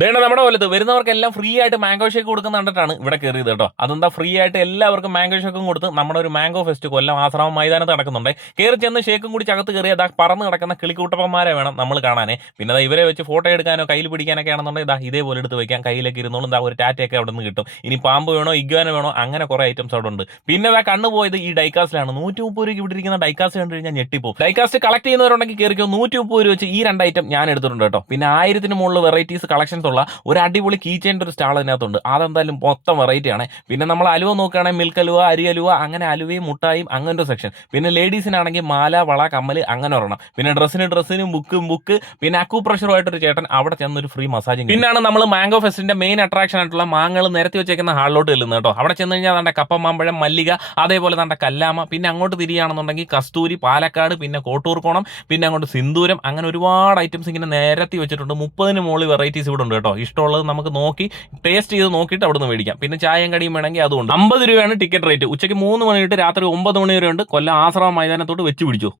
ദേണ്ട നമ്മുടെ പോലത്ത് വരുന്നവർക്കെല്ലാം ഫ്രീ ആയിട്ട് mango shake കൊടുക്കുന്ന കണ്ടിട്ടാണ് ഇവിടെ കയറിയത് കേട്ടോ. അതെന്താ ഫ്രീ ആയിട്ട് എല്ലാവർക്കും മാംഗോ ഷേക്കും കൊടുത്ത് നമ്മുടെ ഒരു മാംഗോ ഫെസ്റ്റ് കൊല്ലം ആശ്രാമം മൈതാനത്ത് നടക്കുന്നുണ്ട്. കയറി ചെന്ന് ഷേക്കും കൂടി ചകത്ത് കയറി അതാ പറന്ന് കിടക്കുന്ന കിളിക്കൂട്ടപ്പന്മാരെ വേണം നമ്മൾ കാണാനേ. പിന്നെ ദാ ഇവരെ വെച്ച് ഫോട്ടോ എടുക്കാനോ കയ്യിൽ പിടിക്കാനൊക്കെ ആണെന്നുണ്ടെങ്കിൽ ഇതാ ഇതേപോലെ എടുത്ത് വയ്ക്കാം, കയ്യിലേക്ക് ഇരുന്നോളും. എന്താ ഒരു ടാറ്റയൊക്കെ അവിടെ നിന്ന് കിട്ടും. ഇനി പാമ്പ് വേണോ ഇഗ്വാന വേണോ അങ്ങനെ കുറെ ഐറ്റംസ് അവിടെ ഉണ്ട്. പിന്നെ ഇതാ കണ്ണു പോയത് ഈ ഡൈക്കാസ്റ്റിലാണ്. 130 രൂപയ്ക്ക് ഇവിടെ ഇരിക്കുന്ന ഡൈക്കാസ്റ്റ് കണ്ടു കഴിഞ്ഞാൽ ഞെട്ടിപ്പോ. ഡൈക്കാസ്റ്റ് കളക്ട് ചെയ്യുന്നവരുണ്ടെങ്കിൽ കയറിക്കോ. 130 രൂപ വെച്ച് ഈ രണ്ട് ഐറ്റം ഞാൻ എടുത്തിട്ടുണ്ട് കേട്ടോ. പിന്നെ 1000 മുകളിൽ വെറൈറ്റീസ് കളക്ഷൻസ് ഉള്ള ഒരു അടിപൊളി കീ ചെയിൻ്റെ ഒരു സ്റ്റാൾ അതിനകത്തുണ്ട്. അതെന്തായാലും മൊത്തം വെറൈറ്റി ആണ്. പിന്നെ നമ്മൾ അലുവ നോക്കുകയാണെങ്കിൽ മിൽക്ക് അലുവ, അരി അലുവ, അങ്ങനെ അലുവയും മുട്ടായും അങ്ങനെ ഒരു സെക്ഷൻ. പിന്നെ ലേഡീസിനാണെങ്കിൽ മാല, വള, കമ്മൽ അങ്ങനെ ഒരെണ്ണം. പിന്നെ ഡ്രസ്സിനും ബുക്ക്. പിന്നെ അക്കു പ്രഷറുമായിട്ടൊരു ചേട്ടൻ അവിടെ ചെന്നൊരു ഫ്രീ മസാജിങ്. പിന്നാണ് നമ്മൾ മാംഗോ ഫെസ്റ്റിന്റെ മെയിൻ അട്രാക്ഷൻ ആയിട്ടുള്ള മാങ്ങൾ നിരത്തി വെച്ചേക്കുന്ന ഹാളിലോട്ട് ചെല്ലുന്നത് കേട്ടോ. അവിടെ ചെന്ന് കഴിഞ്ഞാൽ നമ്മുടെ കപ്പ മാമ്പഴം, മല്ലിക, അതേപോലെ നമ്മുടെ കല്ലാമ, പിന്നെ അങ്ങോട്ട് തിരിയാണെന്നുണ്ടെങ്കിൽ കസ്തൂരി, പാലക്കാട്, പിന്നെ കോട്ടൂർക്കോണം, പിന്നെ അങ്ങോട്ട് സിന്ദൂരം, അങ്ങനെ ഒരുപാട് ഐറ്റംസ് ഇങ്ങനെ നിരത്തി വെച്ചിട്ടുണ്ട്. 30 മുകളിൽ വെറൈറ്റീസ് ഇവിടെ ഉണ്ട് കേട്ടോ. ഇഷ്ടമുള്ളത് നമുക്ക് നോക്കി ടേസ്റ്റ് ചെയ്ത് നോക്കിയിട്ട് അവിടെ നിന്ന് മേടിക്കാം. പിന്നെ ചായയും കടിയും വേണമെങ്കിൽ അതുകൊണ്ട് 50 രൂപയാണ് ടിക്കറ്റ് റേറ്റ്. ഉച്ചയ്ക്ക് 3 മണി തൊട്ട് രാത്രി 9 മണി വരെ ഉണ്ട്. കൊല്ലം ആശ്രാമം മൈതാനത്തോട്ട് വെച്ച് പിടിച്ചു.